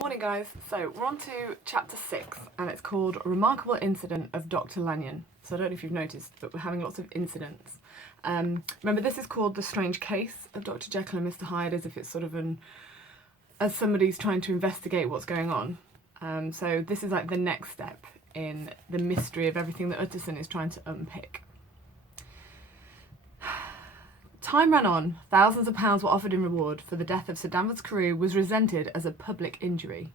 Morning guys, so we're on to chapter 6 and it's called Remarkable Incident of Dr Lanyon. So I don't know if you've noticed, but we're having lots of incidents. Remember, this is called The Strange Case of Dr Jekyll and Mr Hyde, as if it's sort of as somebody's trying to investigate what's going on. So this is like the next step in the mystery of everything that Utterson is trying to unpick. Time ran on. Thousands of pounds were offered in reward for the death of Sir Danvers Carew was resented as a public injury,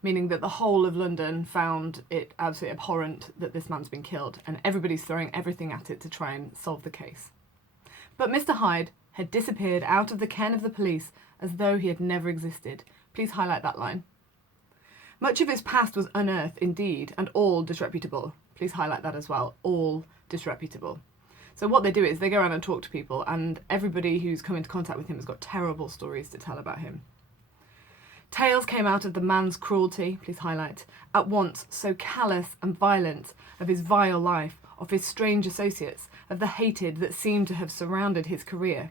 meaning that the whole of London found it absolutely abhorrent that this man's been killed, and everybody's throwing everything at it to try and solve the case. But Mr Hyde had disappeared out of the ken of the police as though he had never existed. Please highlight that line. Much of his past was unearthed indeed, and all disreputable. Please highlight that as well. All disreputable. So what they do is they go around and talk to people, and everybody who's come into contact with him has got terrible stories to tell about him. Tales came out of the man's cruelty, please highlight, at once so callous and violent, of his vile life, of his strange associates, of the hatred that seemed to have surrounded his career.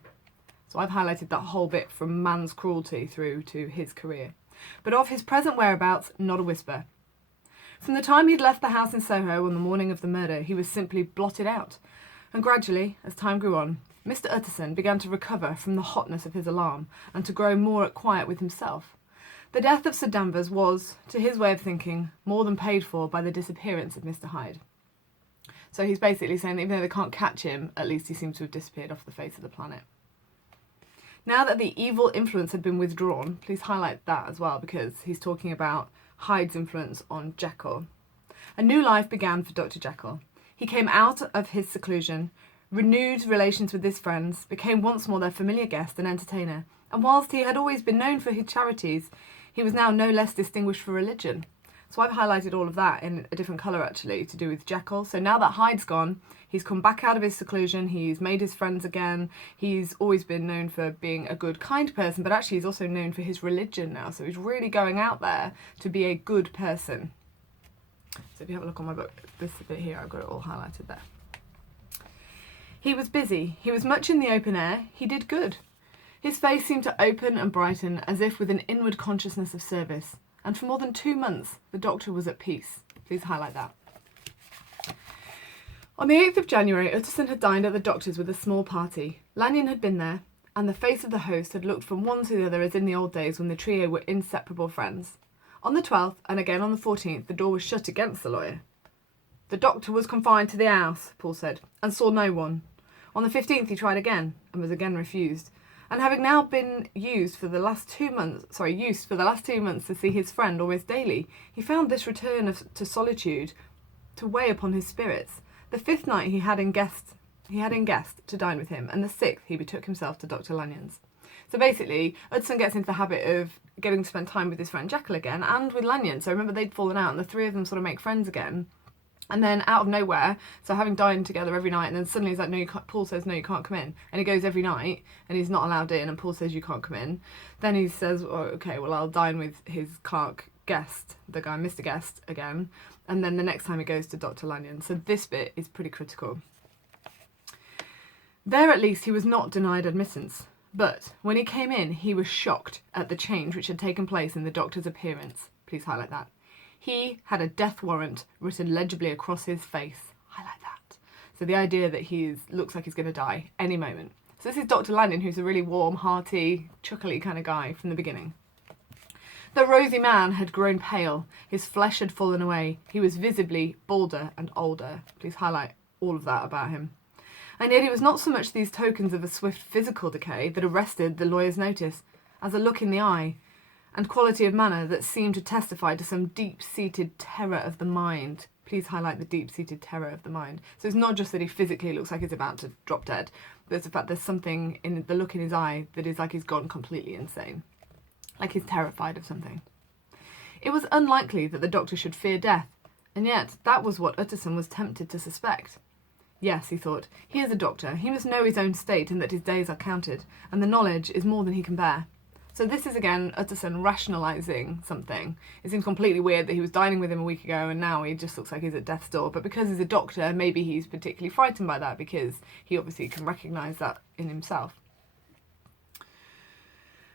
So I've highlighted that whole bit from man's cruelty through to his career. But of his present whereabouts, not a whisper. From the time he'd left the house in Soho on the morning of the murder, he was simply blotted out. And gradually, as time grew on, Mr Utterson began to recover from the hotness of his alarm and to grow more at quiet with himself. The death of Sir Danvers was, to his way of thinking, more than paid for by the disappearance of Mr Hyde. So he's basically saying that even though they can't catch him, at least he seems to have disappeared off the face of the planet. Now that the evil influence had been withdrawn, please highlight that as well, because he's talking about Hyde's influence on Jekyll. A new life began for Dr Jekyll. He came out of his seclusion, renewed relations with his friends, became once more their familiar guest and entertainer, and whilst he had always been known for his charities, he was now no less distinguished for religion. So I've highlighted all of that in a different colour actually, to do with Jekyll. So now that Hyde's gone, he's come back out of his seclusion, he's made his friends again, he's always been known for being a good, kind person, but actually he's also known for his religion now, so he's really going out there to be a good person. So if you have a look on my book, this bit here, I've got it all highlighted there. He was busy. He was much in the open air. He did good. His face seemed to open and brighten as if with an inward consciousness of service. And for more than 2 months, the doctor was at peace. Please highlight that. On the 8th of January, Utterson had dined at the doctor's with a small party. Lanyon had been there, and the face of the host had looked from one to the other as in the old days when the trio were inseparable friends. On the 12th, and again on the 14th, the door was shut against the lawyer. The doctor was confined to the house, Paul said, and saw no one. On the 15th he tried again, and was again refused. And having now been used for the last 2 months to see his friend almost daily, he found this return to solitude to weigh upon his spirits. The 5th night he had in guest to dine with him, and the 6th he betook himself to Dr Lanyon's. So basically, Utterson gets into the habit of getting to spend time with his friend Jekyll again, and with Lanyon. So remember, they'd fallen out, and the three of them sort of make friends again. And then out of nowhere, so having dined together every night, and then suddenly he's like, no, you can't. Paul says, no, you can't come in. And he goes every night, and he's not allowed in, and Paul says, you can't come in. Then he says, oh, okay, well, I'll dine with his clerk guest, the guy, Mr Guest, again. And then the next time he goes to Dr Lanyon. So this bit is pretty critical. There, at least, he was not denied admittance. But when he came in, he was shocked at the change which had taken place in the doctor's appearance. Please highlight that. He had a death warrant written legibly across his face. Highlight that. So the idea that he looks like he's going to die any moment. So this is Dr Lanyon, who's a really warm, hearty, chuckly kind of guy from the beginning. The rosy man had grown pale. His flesh had fallen away. He was visibly balder and older. Please highlight all of that about him. And yet it was not so much these tokens of a swift physical decay that arrested the lawyer's notice as a look in the eye and quality of manner that seemed to testify to some deep-seated terror of the mind. Please highlight the deep-seated terror of the mind. So it's not just that he physically looks like he's about to drop dead, but it's the fact there's something in the look in his eye that is like he's gone completely insane, like he's terrified of something. It was unlikely that the doctor should fear death, and yet that was what Utterson was tempted to suspect. Yes, he thought, he is a doctor, he must know his own state and that his days are counted, and the knowledge is more than he can bear. So this is again Utterson rationalising something. It seems completely weird that he was dining with him a week ago and now he just looks like he's at death's door, but because he's a doctor, maybe he's particularly frightened by that because he obviously can recognise that in himself.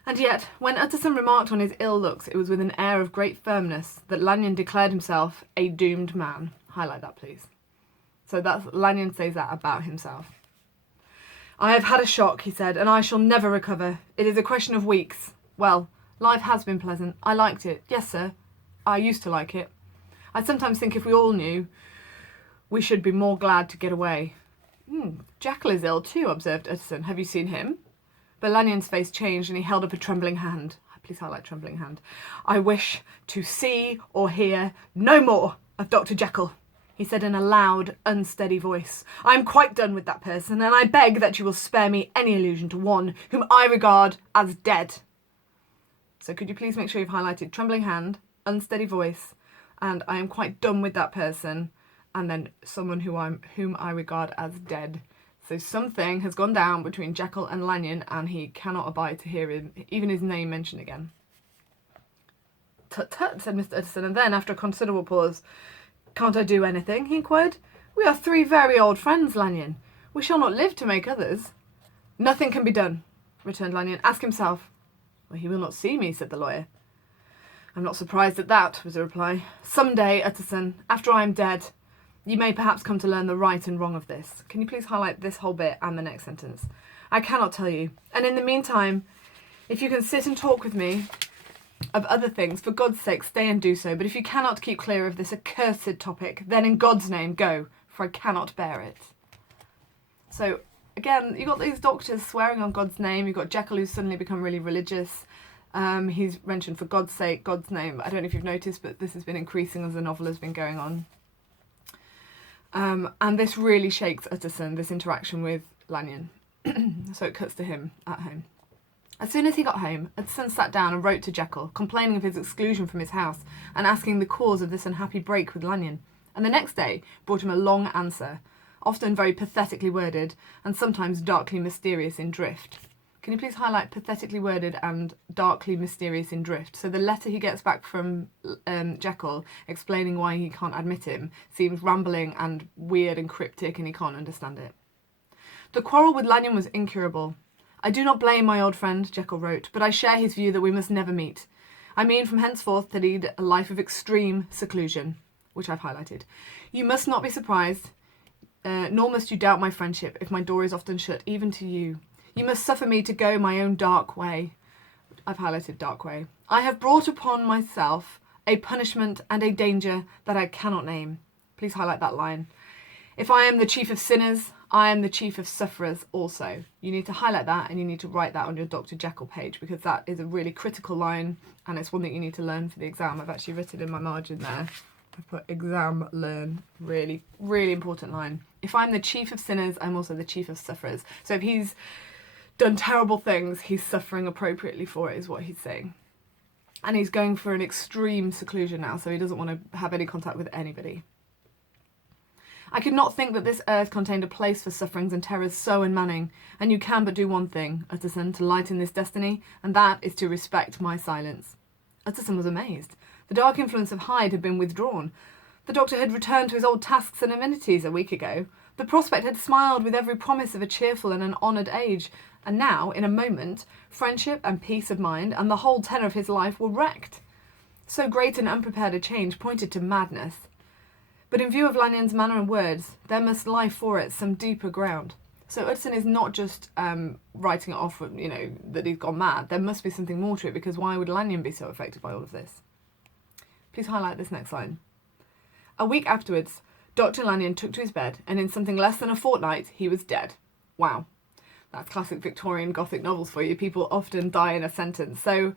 And yet, when Utterson remarked on his ill looks, it was with an air of great firmness that Lanyon declared himself a doomed man. Highlight that, please. So that's Lanyon says that about himself. I have had a shock, he said, and I shall never recover. It is a question of weeks. Well, life has been pleasant. I liked it. Yes, sir. I used to like it. I sometimes think if we all knew, we should be more glad to get away. Jekyll is ill too, observed Utterson. Have you seen him? But Lanyon's face changed and he held up a trembling hand. Please highlight trembling hand. I wish to see or hear no more of Dr. Jekyll, he said in a loud, unsteady voice. I am quite done with that person, and I beg that you will spare me any allusion to one whom I regard as dead. So could you please make sure you've highlighted trembling hand, unsteady voice, and I am quite done with that person, and then someone whom I regard as dead. So something has gone down between Jekyll and Lanyon, and he cannot abide to hear even his name mentioned again. Tut tut, said Mr. Utterson, and then, after a considerable pause, can't I do anything? He inquired. We are three very old friends, Lanyon. We shall not live to make others. Nothing can be done, returned Lanyon. Ask himself. Well, he will not see me, said the lawyer. I'm not surprised at that, was the reply. Some day, Utterson, after I am dead, you may perhaps come to learn the right and wrong of this. Can you please highlight this whole bit and the next sentence? I cannot tell you. And in the meantime, if you can sit and talk with me of other things, for God's sake, stay and do so. But if you cannot keep clear of this accursed topic, then in God's name, go, for I cannot bear it. So, again, you've got these doctors swearing on God's name. You've got Jekyll, who's suddenly become really religious. He's mentioned for God's sake, God's name. I don't know if you've noticed, but this has been increasing as the novel has been going on. And this really shakes Utterson, this interaction with Lanyon. So it cuts to him at home. As soon as he got home, Utterson sat down and wrote to Jekyll, complaining of his exclusion from his house and asking the cause of this unhappy break with Lanyon. And the next day brought him a long answer, often very pathetically worded and sometimes darkly mysterious in drift. Can you please highlight pathetically worded and darkly mysterious in drift? So the letter he gets back from Jekyll explaining why he can't admit him seems rambling and weird and cryptic, and he can't understand it. The quarrel with Lanyon was incurable. I do not blame my old friend, Jekyll wrote, but I share his view that we must never meet. I mean from henceforth to lead a life of extreme seclusion, which I've highlighted. You must not be surprised, nor must you doubt my friendship if my door is often shut, even to you. You must suffer me to go my own dark way. I've highlighted dark way. I have brought upon myself a punishment and a danger that I cannot name. Please highlight that line. If I am the chief of sinners, I am the chief of sufferers also. You need to highlight that and you need to write that on your Dr. Jekyll page, because that is a really critical line and it's one that you need to learn for the exam. I've actually written in my margin there. I've put exam learn. Really, really important line. If I'm the chief of sinners, I'm also the chief of sufferers. So if he's done terrible things, he's suffering appropriately for it, is what he's saying. And he's going for an extreme seclusion now, so he doesn't want to have any contact with anybody. I could not think that this earth contained a place for sufferings and terrors so unmanning, and you can but do one thing, Utterson, to lighten this destiny, and that is to respect my silence. Utterson was amazed. The dark influence of Hyde had been withdrawn. The doctor had returned to his old tasks and amenities a week ago. The prospect had smiled with every promise of a cheerful and an honoured age, and now, in a moment, friendship and peace of mind and the whole tenor of his life were wrecked. So great and unprepared a change pointed to madness. But in view of Lanyon's manner and words, there must lie for it some deeper ground. So Utterson is not just writing it off, that he's gone mad. There must be something more to it, because why would Lanyon be so affected by all of this? Please highlight this next line. A week afterwards, Dr. Lanyon took to his bed, and in something less than a fortnight, he was dead. Wow. That's classic Victorian Gothic novels for you. People often die in a sentence. So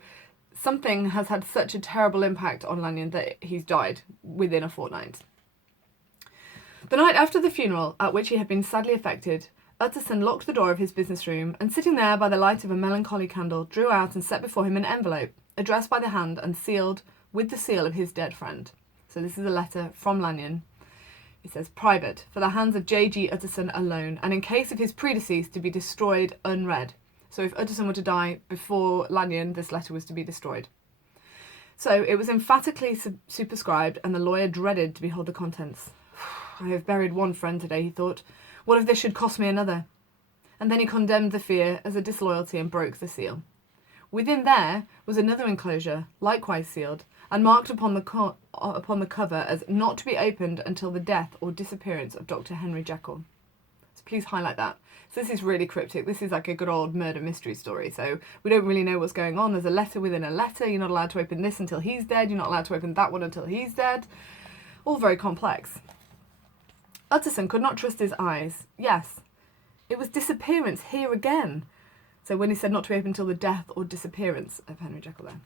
something has had such a terrible impact on Lanyon that he's died within a fortnight. The night after the funeral, at which he had been sadly affected, Utterson locked the door of his business room and, sitting there by the light of a melancholy candle, drew out and set before him an envelope, addressed by the hand and sealed with the seal of his dead friend. So this is a letter from Lanyon. It says, private, for the hands of J.G. Utterson alone, and in case of his predeceased to be destroyed unread. So if Utterson were to die before Lanyon, this letter was to be destroyed. So it was emphatically superscribed, and the lawyer dreaded to behold the contents. I have buried one friend today, he thought. What if this should cost me another? And then he condemned the fear as a disloyalty and broke the seal. Within there was another enclosure, likewise sealed, and marked upon the cover as not to be opened until the death or disappearance of Dr. Henry Jekyll. So please highlight that. So this is really cryptic. This is like a good old murder mystery story. So we don't really know what's going on. There's a letter within a letter. You're not allowed to open this until he's dead. You're not allowed to open that one until he's dead. All very complex. Utterson could not trust his eyes. Yes, it was disappearance here again. So when he said not to be open until the death or disappearance of Henry Jekyll there.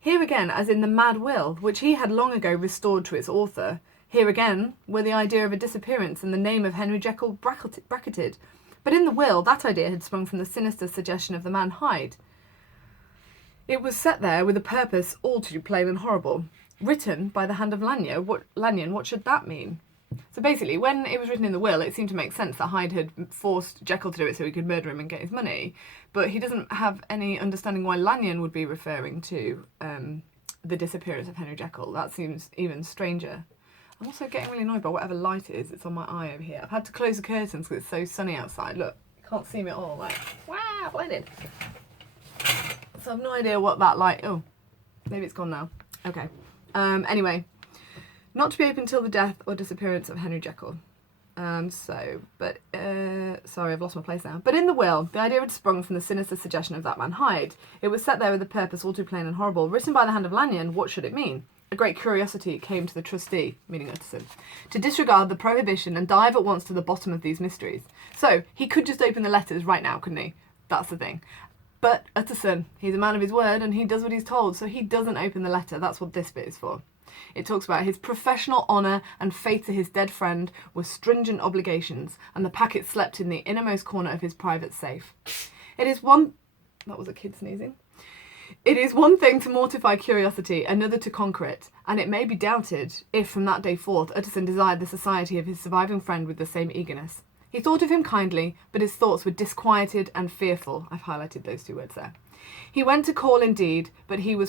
Here again, as in the mad will, which he had long ago restored to its author, here again were the idea of a disappearance and the name of Henry Jekyll bracketed. But in the will, that idea had sprung from the sinister suggestion of the man Hyde. It was set there with a purpose all too plain and horrible. Written by the hand of Lanyon, what should that mean? So basically, when it was written in the will, it seemed to make sense that Hyde had forced Jekyll to do it so he could murder him and get his money. But he doesn't have any understanding why Lanyon would be referring to the disappearance of Henry Jekyll. That seems even stranger. I'm also getting really annoyed by whatever light it is that's on my eye over here. I've had to close the curtains because it's so sunny outside. Look, you can't see me at all. Like, wow, blinded. So I've no idea what that light... Oh, maybe it's gone now. Okay. Anyway, not to be open till the death or disappearance of Henry Jekyll. Sorry, I've lost my place now. But in the will, the idea had sprung from the sinister suggestion of that man Hyde. It was set there with a purpose all too plain and horrible. Written by the hand of Lanyon, what should it mean? A great curiosity came to the trustee, meaning Utterson, to disregard the prohibition and dive at once to the bottom of these mysteries. So, he could just open the letters right now, couldn't he? That's the thing. But Utterson, he's a man of his word and he does what he's told, so he doesn't open the letter. That's what this bit is for. It talks about his professional honour and faith to his dead friend were stringent obligations, and the packet slept in the innermost corner of his private safe. It is one... That was a kid sneezing. It is one thing to mortify curiosity, another to conquer it, and it may be doubted if from that day forth Utterson desired the society of his surviving friend with the same eagerness. He thought of him kindly, but his thoughts were disquieted and fearful. I've highlighted those two words there. He went to call indeed, but he was